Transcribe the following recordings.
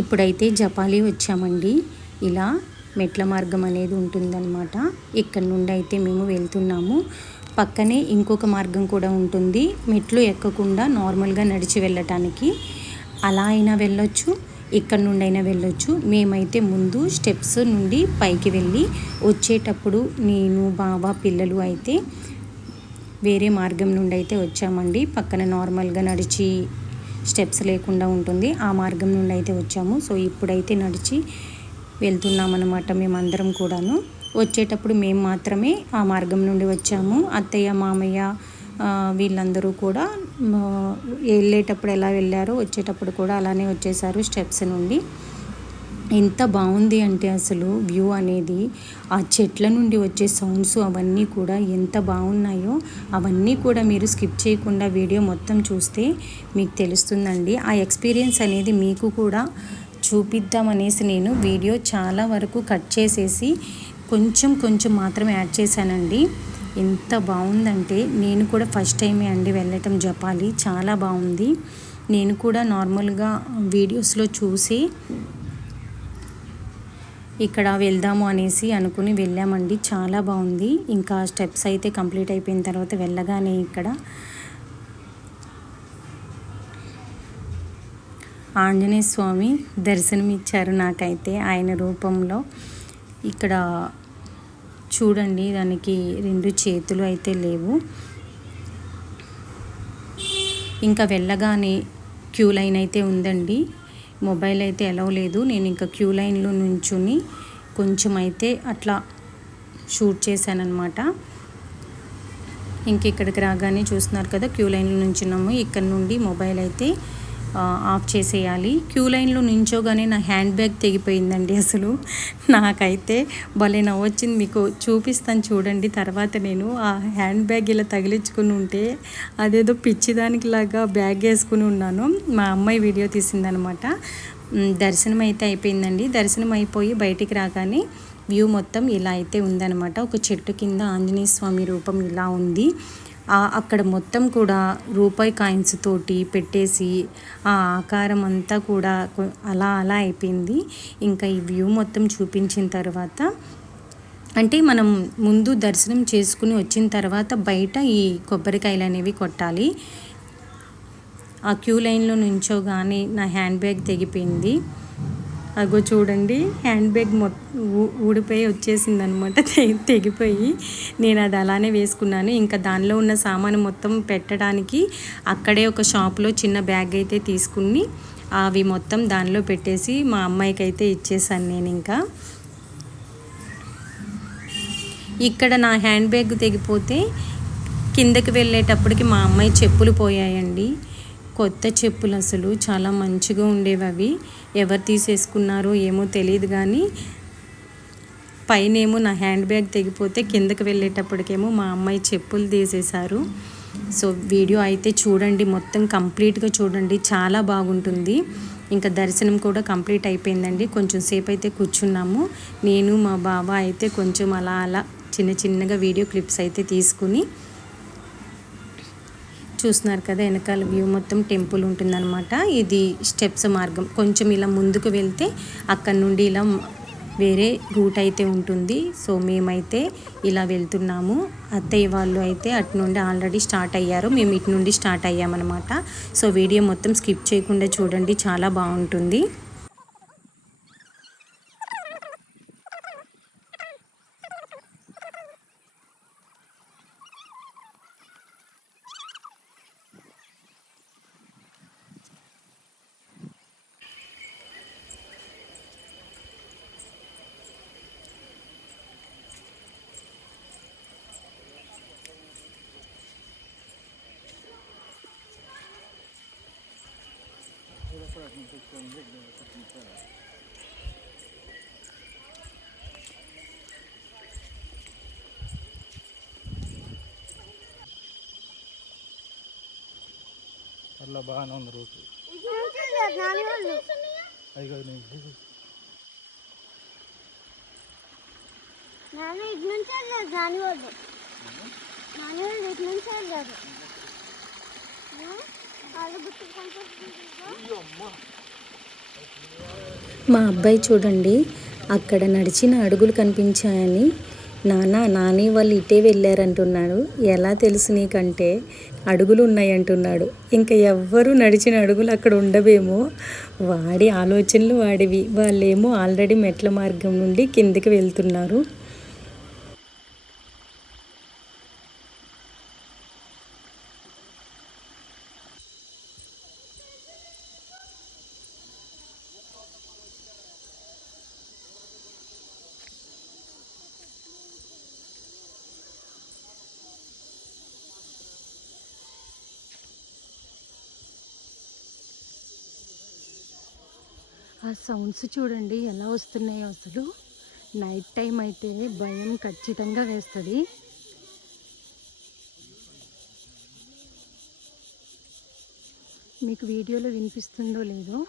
ఇప్పుడైతే జపాలి వచ్చామండి. ఇలా మెట్ల మార్గం అనేది ఉంటుందన్నమాట. ఇక్కడ నుండి అయితే మేము వెళ్తున్నాము. పక్కనే ఇంకొక మార్గం కూడా ఉంటుంది, మెట్లు ఎక్కకుండా నార్మల్గా నడిచి వెళ్ళటానికి. అలా అయినా వెళ్ళొచ్చు, ఇక్కడ నుండి అయినా వెళ్ళొచ్చు. మేమైతే ముందు స్టెప్స్ నుండి పైకి వెళ్ళి వచ్చేటప్పుడు నేను బావ పిల్లలు అయితే వేరే మార్గం నుండి అయితే వచ్చామండి. పక్కన నార్మల్గా నడిచి స్టెప్స్ లేకుండా ఉంటుంది, ఆ మార్గం నుండి అయితే వచ్చాము. సో ఇప్పుడైతే నడిచి వెళ్తున్నామన్నమాట మేమందరం కూడాను. వచ్చేటప్పుడు మేము మాత్రమే ఆ మార్గం నుండి వచ్చాము. అత్తయ్య మామయ్య వీళ్ళందరూ కూడా వెళ్ళేటప్పుడు ఎలా వెళ్ళారో వచ్చేటప్పుడు కూడా అలానే వచ్చేసారు స్టెప్స్ నుండి. ఎంత బాగుంది అంటే అసలు వ్యూ అనేది, ఆ చెట్ల నుండి వచ్చే సౌండ్స్ అవన్నీ కూడా ఎంత బాగున్నాయో. అవన్నీ కూడా మీరు స్కిప్ చేయకుండా వీడియో మొత్తం చూస్తే మీకు తెలుస్తుందండి. ఆ ఎక్స్పీరియన్స్ అనేది మీకు కూడా చూపిద్దామనేసి నేను వీడియో చాలా వరకు కట్ చేసేసి కొంచెం మాత్రమే యాడ్ చేశానండి. ఎంత బాగుందంటే, నేను కూడా ఫస్ట్ టైమే అండి వెళ్ళటం జపాలి. చాలా బాగుంది. నేను కూడా నార్మల్గా వీడియోస్లో చూసి ఇక్కడ వెళ్దాము అనేసి అనుకుని వెళ్ళామండి. చాలా బాగుంది. ఇంకా స్టెప్స్ అయితే కంప్లీట్ అయిపోయిన తర్వాత వెళ్ళగానే ఇక్కడ ఆంజనేయ స్వామి దర్శనమిచ్చారు నాకైతే ఆయన రూపంలో. ఇక్కడ చూడండి, దానికి 2 చేతులు అయితే లేవు. ఇంకా వెళ్ళగానే క్యూ లైన్ అయితే ఉందండి. మొబైల్ అయితే అలౌ లేదు. నేను ఇంకా క్యూ లైన్లో నుంచుని కొంచెం అయితే అట్లా షూట్ చేశానన్నమాట. ఇంక ఇక్కడికి రాగానే చూస్తున్నారు కదా, క్యూ లైన్లో నుంచున్నాము. ఇక్కడ నుండి మొబైల్ అయితే ఆఫ్ చేసేయాలి. క్యూ లైన్లో నించోగానే నా హ్యాండ్ బ్యాగ్ తెగిపోయిందండి. అసలు నాకైతే భలే నవ్వొచ్చింది. మీకు చూపిస్తాను చూడండి. తర్వాత నేను ఆ హ్యాండ్ బ్యాగ్ ఇలా తగిలించుకుని ఉంటే అదేదో పిచ్చిదానికి లాగా బ్యాగ్ వేసుకుని ఉన్నాను. మా అమ్మాయి వీడియో తీసిందనమాట. దర్శనం అయితే అయిపోయిందండి. దర్శనం అయిపోయి బయటికి రాగానే వ్యూ మొత్తం ఇలా అయితే ఉందన్నమాట. ఒక చెట్టు కింద ఆంజనేయ స్వామి రూపం ఇలా ఉంది. అక్కడ మొత్తం కూడా రూపాయి కాయిన్స్ తోటి పెట్టేసి ఆ ఆకారం అంతా కూడా అలా అయిపోయింది. ఇంకా ఈ వ్యూ మొత్తం చూపించిన తర్వాత, అంటే మనం ముందు దర్శనం చేసుకుని వచ్చిన తర్వాత బయట ఈ కొబ్బరికాయలు అనేవి కొట్టాలి. ఆ క్యూ లైన్లో నుంచోగానే నా హ్యాండ్ బ్యాగ్ తెగిపోయింది. అగో చూడండి, హ్యాండ్ బ్యాగ్ ఊడిపోయి వచ్చేసింది అనమాట, తెగిపోయి. నేను అది అలానే వేసుకున్నాను. ఇంకా దానిలో ఉన్న సామాను మొత్తం పెట్టడానికి అక్కడే ఒక షాప్లో చిన్న బ్యాగ్ అయితే తీసుకుని అవి మొత్తం దానిలో పెట్టేసి మా అమ్మాయికి అయితే ఇచ్చేసాను నేను. ఇంకా ఇక్కడ నా హ్యాండ్ బ్యాగ్ తెగిపోతే కిందకి వెళ్ళేటప్పటికి మా అమ్మాయి చెప్పులు పోయాయండి. కొత్త చెప్పులు, అసలు చాలా మంచిగా ఉండేవి అవి. ఎవరు తీసేసుకున్నారో ఏమో తెలియదు, కానీ పైనేమో నా హ్యాండ్ బ్యాగ్ తెగిపోతే కిందకి వెళ్ళేటప్పటికేమో మా అమ్మాయి చెప్పులు తీసేశారు. సో వీడియో అయితే చూడండి, మొత్తం కంప్లీట్గా చూడండి, చాలా బాగుంటుంది. ఇంకా దర్శనం కూడా కంప్లీట్ అయిపోయిందండి. కొంచెం సేపు అయితే కూర్చున్నాము. నేను మా బావ అయితే కొంచెం అలా చిన్నగా వీడియో క్లిప్స్ అయితే తీసుకుని చూస్తున్నారు కదా. వెనకాల వ్యూ మొత్తం టెంపుల్ ఉంటుందన్నమాట. ఇది స్టెప్స్ మార్గం. కొంచెం ఇలా ముందుకు వెళ్తే అక్కడ నుండి ఇలా వేరే రూట్ అయితే ఉంటుంది. సో మేమైతే ఇలా వెళ్తున్నాము. అత్తయ్య వాళ్ళు అయితే అటు నుండి ఆల్రెడీ స్టార్ట్ అయ్యారు, మేము ఇటు నుండి స్టార్ట్ అయ్యామన్నమాట. సో వీడియో మొత్తం స్కిప్ చేయకుండా చూడండి, చాలా బాగుంటుంది. అట్లా బాగానే ఉంది రోజు. నాన్న ఇటు నుంచి వెళ్ళారు దాని వాళ్ళు నాన్న వాళ్ళు ఇటు నుంచి వెళ్ళారు వాళ్ళు గుర్తు మా అబ్బాయి చూడండి అక్కడ నడిచిన అడుగులు కనిపించాయని నాని వాళ్ళు ఇటే వెళ్ళారంటున్నాడు. ఎలా తెలుసు నీకంటే అడుగులు ఉన్నాయంటున్నాడు. ఇంకా ఎవ్వరూ నడిచిన అడుగులు అక్కడ ఉండవేమో, వాడి ఆలోచనలు వాడివి. వాళ్ళేమో ఆల్రెడీ మెట్ల మార్గం నుండి కిందికి వెళ్తున్నారు. ఆ సౌండ్స్ చూడండి ఎలా వస్తున్నాయో. అసలు నైట్ టైం అయితే భయం ఖచ్చితంగా వేస్తుంది. మీకు వీడియోలో వినిపిస్తుందో లేదో.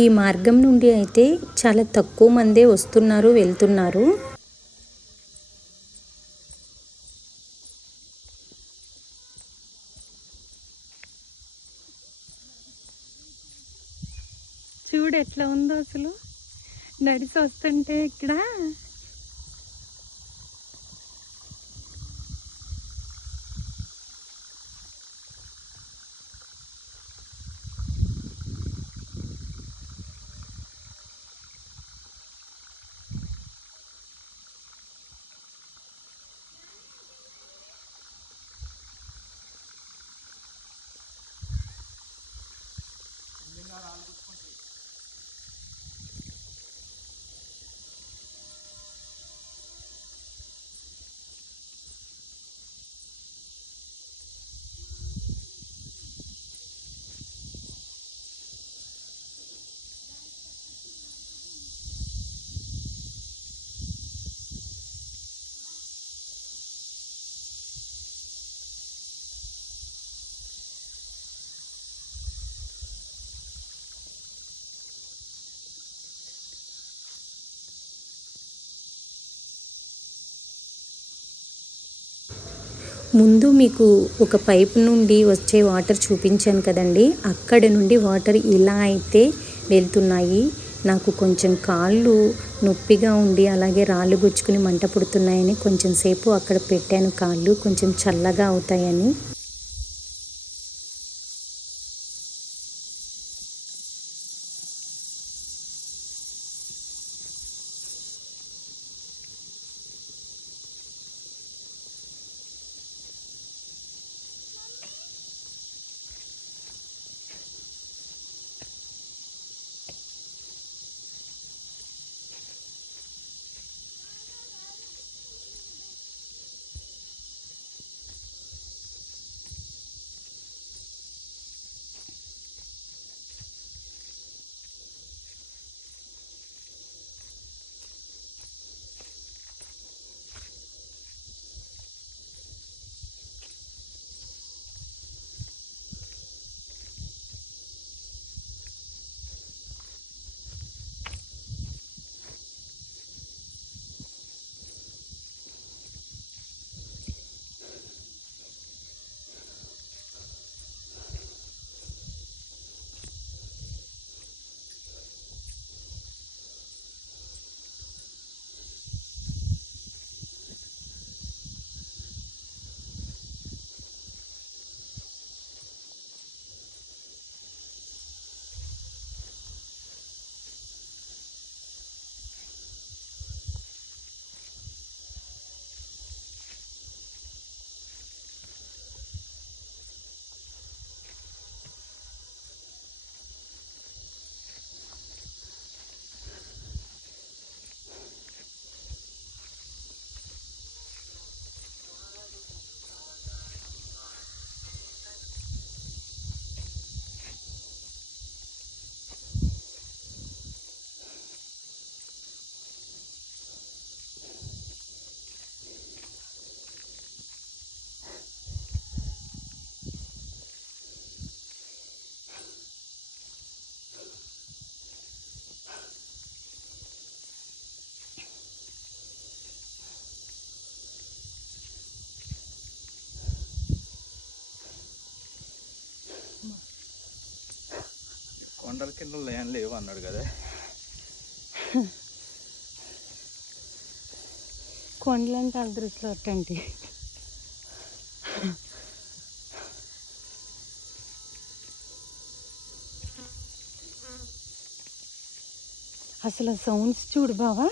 ఈ మార్గం నుండి అయితే చాలా తక్కువ మందే వస్తున్నారు, వెళ్తున్నారు. చూడు ఎట్లా ఉందో అసలు నడిచి వస్తుంటే ఇక్కడ. ముందు మీకు ఒక పైప్ నుండి వచ్చే వాటర్ చూపించాను కదండి, అక్కడ నుండి వాటర్ ఇలా అయితే వెళ్తున్నాయి. నాకు కొంచెం కాళ్ళు నొప్పిగా ఉండి అలాగే రాళ్ళు గుచ్చుకుని మంట పుడుతున్నాయని కొంచెం సేపు అక్కడ పెట్టాను, కాళ్ళు కొంచెం చల్లగా అవుతాయని. కొండల కింద ఏం లేవు అన్నాడు కదా. కొండలంటే అదృష్టం అట్టండి. అసలు సౌండ్స్ చూడు బావా.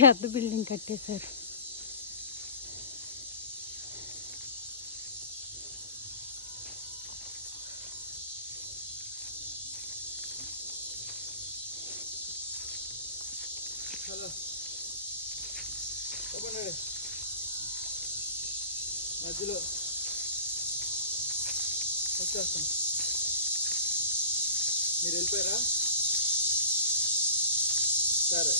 పెద్ద బిల్డింగ్ కట్టేశారు. మధ్యలో వచ్చేస్తాను. మీరు వెళ్ళిపోయారా? సరే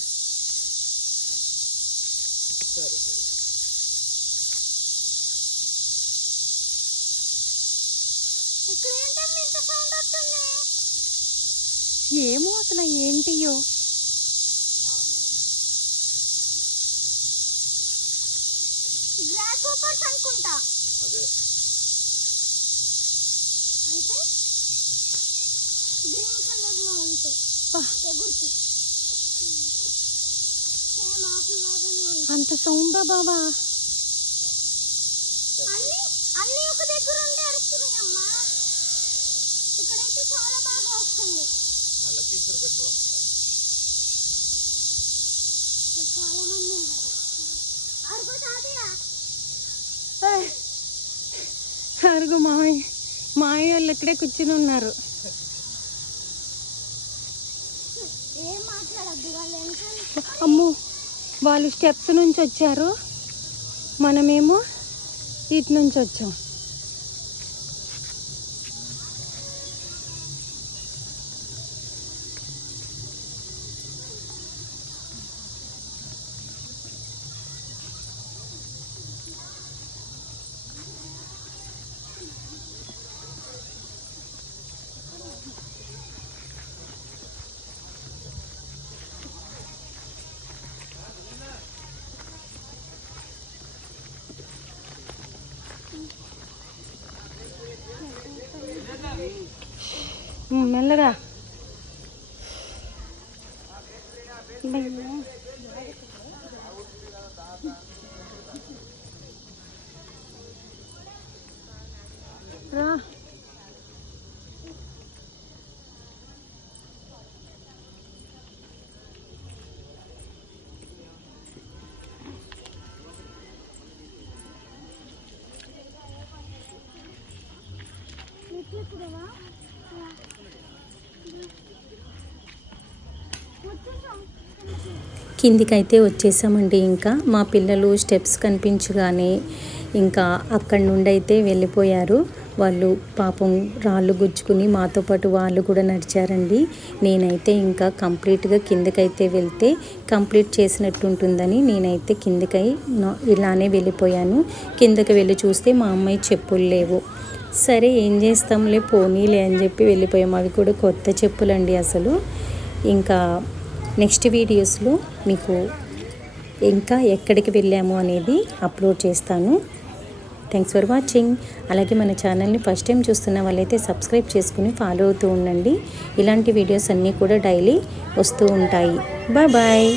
సరే సరే. ఇక్కడ ఏంటమ్మా ఇంత సౌండ్ వస్తుంది? ఏమో అసలు ఏంటియో. గ్రాస్ హోపర్స్ అనుకుంటా. అదే అంటే గ్రీన్ కలర్ లో ఉంటాయి. ఎగురుతాయి. సేమ్ ఆకులాగానే ఉంటాయి. అంత సౌండా బావా? అన్ని ఒక దగ్గర ఉండి అరుస్తున్నాయి అమ్మా. ఇక్కడైతే చాలా బాగా వస్తుంది. నల్ల కీసురు పెట్టలో చాలా మంది ఉన్నారు. అరుగు తాతయ్య. అరుగు మామయ్య వాళ్ళు ఇక్కడే కూర్చుని ఉన్నారు. ఏం మాట్లాడద్దు. వాళ్ళు ఎంత అమ్మో, వాళ్ళు స్టెప్స్ నుంచి వచ్చారు, మనమేమో ఇటు నుంచి వచ్చాం. మెల్లగా. రా. ఎట్లెక్కుదవా? కిందికైతే వచ్చేసామండి. ఇంకా మా పిల్లలు స్టెప్స్ కనిపించగానే ఇంకా అక్కడి నుండి అయితే వెళ్ళిపోయారు. వాళ్ళు పాపం రాళ్ళు గుచ్చుకుని మాతో పాటు వాళ్ళు కూడా నడిచారండి. నేనైతే ఇంకా కంప్లీట్గా కిందకైతే వెళ్తే కంప్లీట్ చేసినట్టు ఉంటుందని నేనైతే కిందకై ఇలానే వెళ్ళిపోయాను. కిందకి వెళ్ళి చూస్తే మా అమ్మాయి చెప్పులు లేవు. సరే ఏం చేస్తాంలే పోనీలే అని చెప్పి వెళ్ళిపోయాము. అవి కూడా కొత్త చెప్పులండి అసలు. ఇంకా నెక్స్ట్ వీడియోస్లో మీకు ఇంకా ఎక్కడికి వెళ్ళాము అనేది అప్లోడ్ చేస్తాను. Thanks for watching. అలాగే మన ఛానల్ని ఫస్ట్ టైం చూస్తున్న వాళ్ళైతే సబ్స్క్రైబ్ చేసుకుని ఫాలో అవుతూ ఉండండి. ఇలాంటి వీడియోస్ అన్నీ కూడా డైలీ వస్తూ ఉంటాయి. Bye bye.